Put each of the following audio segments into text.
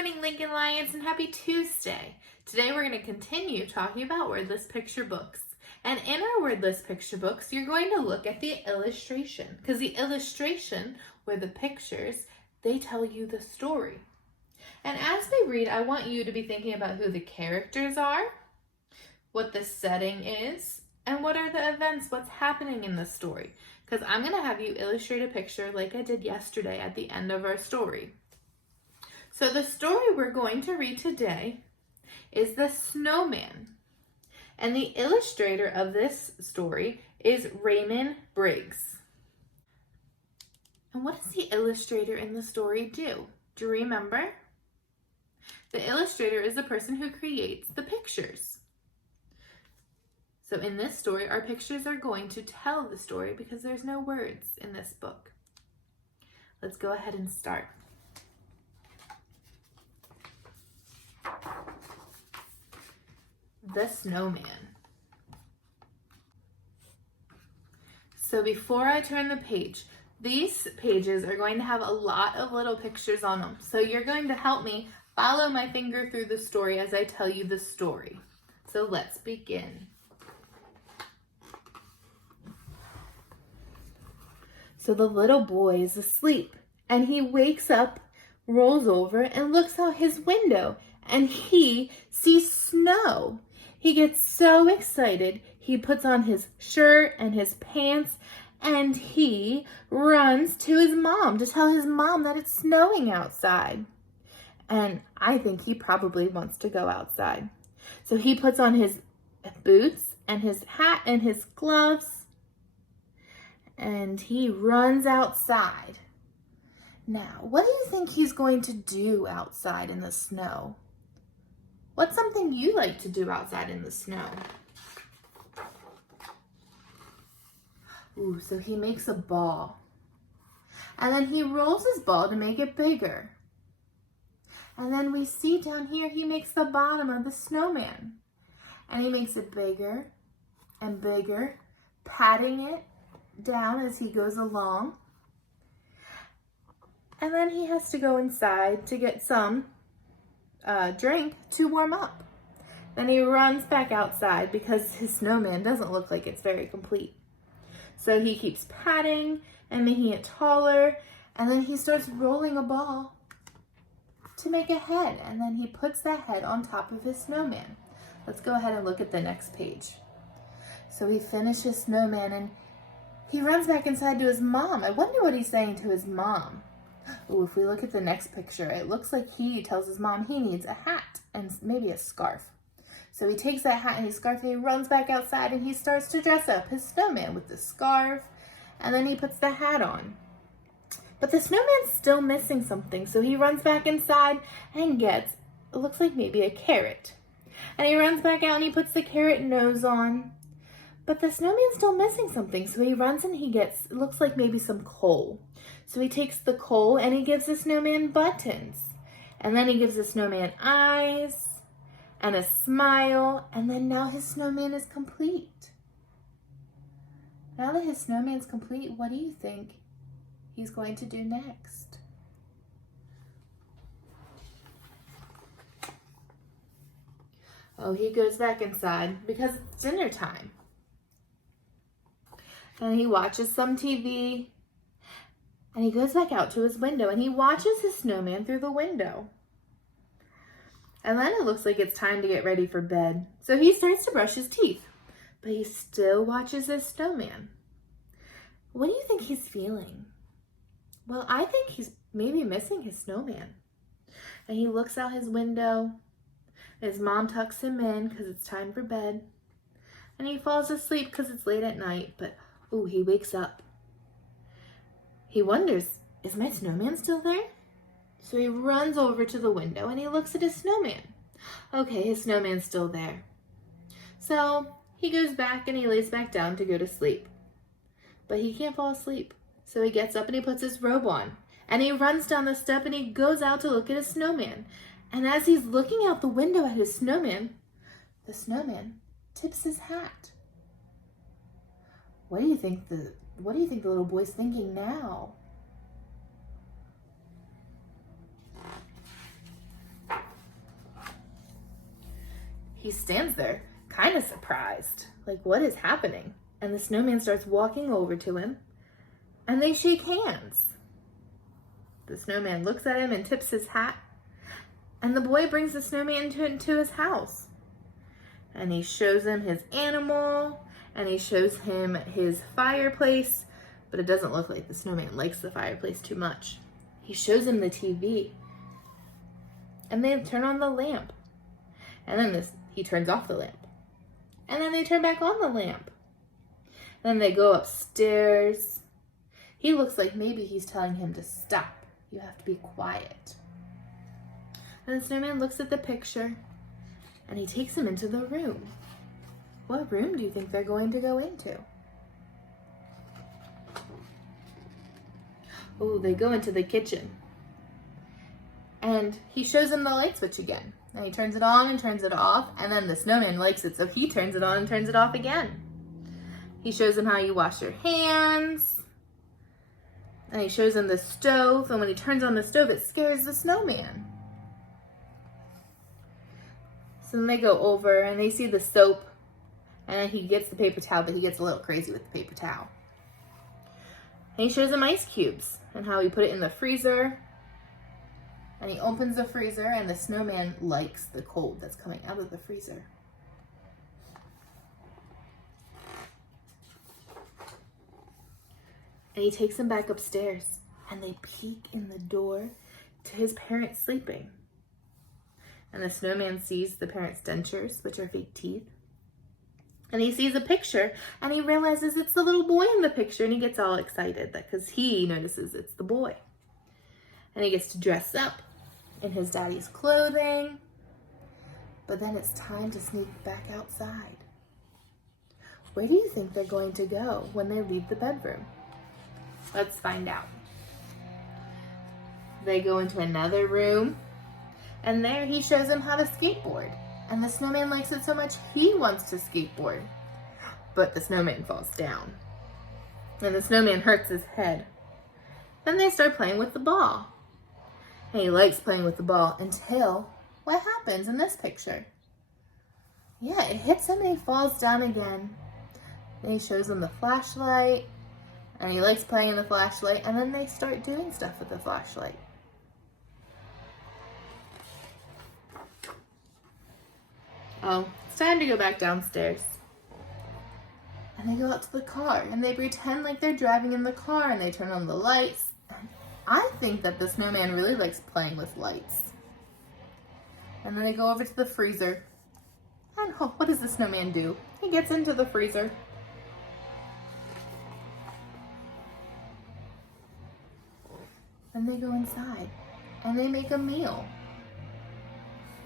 morning, Lincoln Lions, and happy Tuesday. Today we're going to continue talking about wordless picture books. And in our wordless picture books, you're going to look at the illustration, because the illustration, or the pictures, they tell you the story. And as we read, I want you to be thinking about who the characters are, what the setting is, and what are the events, what's happening in the story. Because I'm going to have you illustrate a picture like I did yesterday at the end of our story. So the story we're going to read today is The Snowman. And the illustrator of this story is Raymond Briggs. And what does the illustrator in the story do? Do you remember? The illustrator is the person who creates the pictures. So in this story, our pictures are going to tell the story because there's no words in this book. Let's go ahead and start. The Snowman. So before I turn the page, these pages are going to have a lot of little pictures on them. So you're going to help me follow my finger through the story as I tell you the story. So let's begin. So the little boy is asleep and he wakes up, rolls over and looks out his window and he sees snow. He gets so excited, he puts on his shirt and his pants and he runs to his mom to tell his mom that it's snowing outside. And I think he probably wants to go outside. So he puts on his boots and his hat and his gloves and he runs outside. Now, what do you think he's going to do outside in the snow? What's something you like to do outside in the snow? Ooh, so he makes a ball. And then he rolls his ball to make it bigger. And then we see down here, he makes the bottom of the snowman. And he makes it bigger and bigger, patting it down as he goes along. And then he has to go inside to get some drink to warm up. Then he runs back outside because his snowman doesn't look like it's very complete. So he keeps patting and making it taller, and then he starts rolling a ball to make a head, and then he puts that head on top of his snowman. Let's go ahead and look at the next page. So he finishes snowman and he runs back inside to his mom. I wonder what he's saying to his mom. Oh, if we look at the next picture, it looks like he tells his mom he needs a hat and maybe a scarf. So he takes that hat and his scarf and he runs back outside and he starts to dress up his snowman with the scarf, and then he puts the hat on. But the snowman's still missing something, so he runs back inside and gets, it looks like maybe a carrot. And he runs back out and he puts the carrot nose on. But the snowman's still missing something, so he runs and he gets, it looks like maybe some coal. So he takes the coal and he gives the snowman buttons. And then he gives the snowman eyes and a smile, and then now his snowman is complete. Now that his snowman's complete, what do you think he's going to do next? Oh, he goes back inside because it's dinner time. And he watches some TV, and he goes back out to his window, and he watches his snowman through the window. And then it looks like it's time to get ready for bed. So he starts to brush his teeth, but he still watches his snowman. What do you think he's feeling? Well, I think he's maybe missing his snowman. And he looks out his window. His mom tucks him in because it's time for bed. And he falls asleep because it's late at night, but ooh, he wakes up. He wonders, is my snowman still there? So he runs over to the window and he looks at his snowman. Okay, his snowman's still there. So he goes back and he lays back down to go to sleep. But he can't fall asleep. So he gets up and he puts his robe on. And he runs down the step and he goes out to look at his snowman. And as he's looking out the window at his snowman, the snowman tips his hat. What do you think the little boy's thinking now? He stands there, kind of surprised. Like, what is happening? And the snowman starts walking over to him, and they shake hands. The snowman looks at him and tips his hat, and the boy brings the snowman into his house. And he shows him his animal, and he shows him his fireplace, but it doesn't look like the snowman likes the fireplace too much. He shows him the TV, and they turn on the lamp. And then he turns off the lamp. And then they turn back on the lamp. Then they go upstairs. He looks like maybe he's telling him to stop. You have to be quiet. And the snowman looks at the picture, and he takes him into the room. What room do you think they're going to go into? Oh, they go into the kitchen. And he shows him the light switch again. And he turns it on and turns it off. And then the snowman likes it, so he turns it on and turns it off again. He shows him how you wash your hands. And he shows him the stove. And when he turns on the stove, it scares the snowman. So then they go over and they see the soap. And he gets the paper towel, but he gets a little crazy with the paper towel. And he shows him ice cubes and how he put it in the freezer. And he opens the freezer, and the snowman likes the cold that's coming out of the freezer. And he takes him back upstairs, and they peek in the door to his parents sleeping. And the snowman sees the parents' dentures, which are fake teeth. And he sees a picture, and he realizes it's the little boy in the picture, and he gets all excited because he notices it's the boy. And he gets to dress up in his daddy's clothing. But then it's time to sneak back outside. Where do you think they're going to go when they leave the bedroom? Let's find out. They go into another room, and there he shows them how to skateboard. And the snowman likes it so much he wants to skateboard. But the snowman falls down. And the snowman hurts his head. Then they start playing with the ball. And he likes playing with the ball until what happens in this picture? Yeah, it hits him and he falls down again. Then he shows them the flashlight, and he likes playing in the flashlight, and then they start doing stuff with the flashlight. Oh, it's time to go back downstairs. And they go out to the car, and they pretend like they're driving in the car, and they turn on the lights. I think that the snowman really likes playing with lights. And then they go over to the freezer. And what does the snowman do? He gets into the freezer. Then they go inside and they make a meal.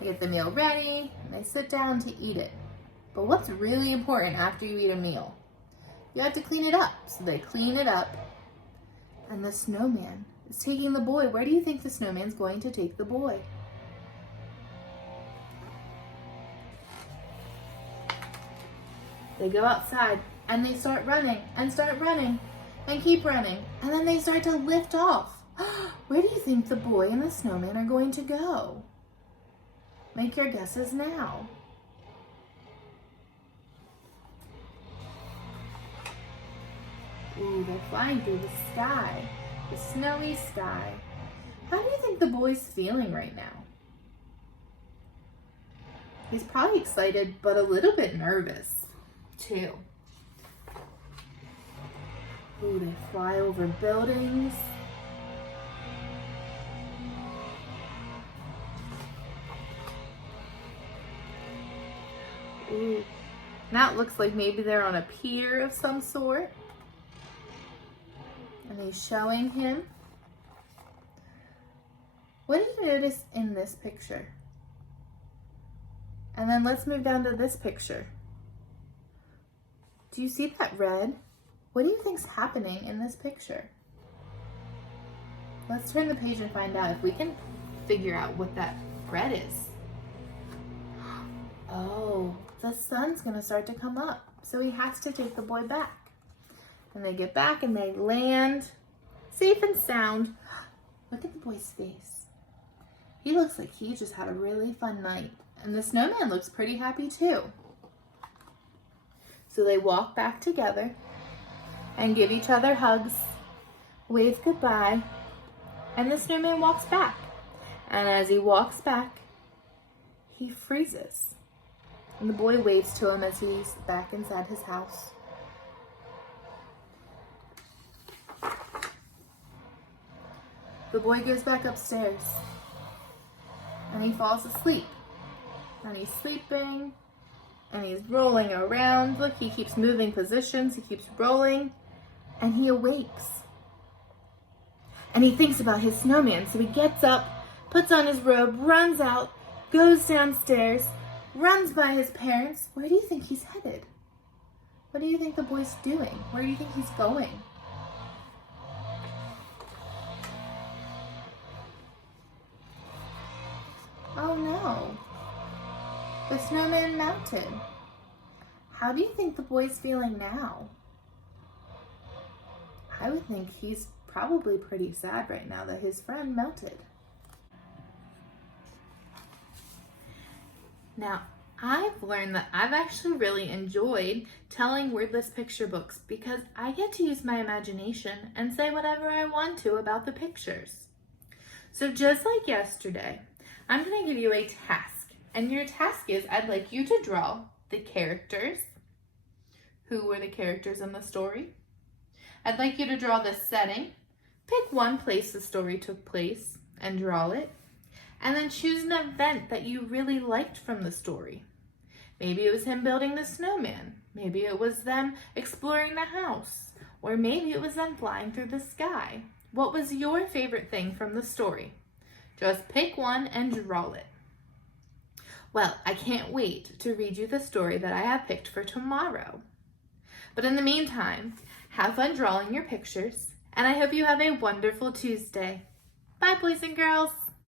They get the meal ready and they sit down to eat it. But what's really important after you eat a meal? You have to clean it up. So they clean it up, and the snowman is taking the boy. Where do you think the snowman's going to take the boy? They go outside and they start running and keep running. And then they start to lift off. Where do you think the boy and the snowman are going to go? Make your guesses now. Ooh, they're flying through the sky, the snowy sky. How do you think the boy's feeling right now? He's probably excited, but a little bit nervous, too. Ooh, they fly over buildings. Ooh, now it looks like maybe they're on a pier of some sort. And he's showing him. What do you notice in this picture? And then let's move down to this picture. Do you see that red? What do you think's happening in this picture? Let's turn the page and find out if we can figure out what that red is. Oh, the sun's gonna start to come up, so he has to take the boy back. And they get back and they land safe and sound. Look at the boy's face. He looks like he just had a really fun night And the snowman looks pretty happy too. So they walk back together and give each other hugs, wave goodbye, and the snowman walks back. And as he walks back, he freezes. And the boy waves to him as he's back inside his house. The boy goes back upstairs and he falls asleep. And he's sleeping and he's rolling around. Look, he keeps moving positions, he keeps rolling, and he awakes. And he thinks about his snowman, so he gets up, puts on his robe, runs out, goes downstairs, runs by his parents. Where do you think he's headed? What do you think the boy's doing? Where do you think he's going? Oh no, the snowman melted. How do you think the boy's feeling now? I would think he's probably pretty sad right now that his friend melted. Now, I've learned that I've actually really enjoyed telling wordless picture books because I get to use my imagination and say whatever I want to about the pictures. So just like yesterday, I'm going to give you a task. And your task is I'd like you to draw the characters. Who were the characters in the story? I'd like you to draw the setting. Pick one place the story took place and draw it. And then choose an event that you really liked from the story. Maybe it was him building the snowman. Maybe it was them exploring the house. Or maybe it was them flying through the sky. What was your favorite thing from the story? Just pick one and draw it. Well, I can't wait to read you the story that I have picked for tomorrow. But in the meantime, have fun drawing your pictures, and I hope you have a wonderful Tuesday. Bye, boys and girls.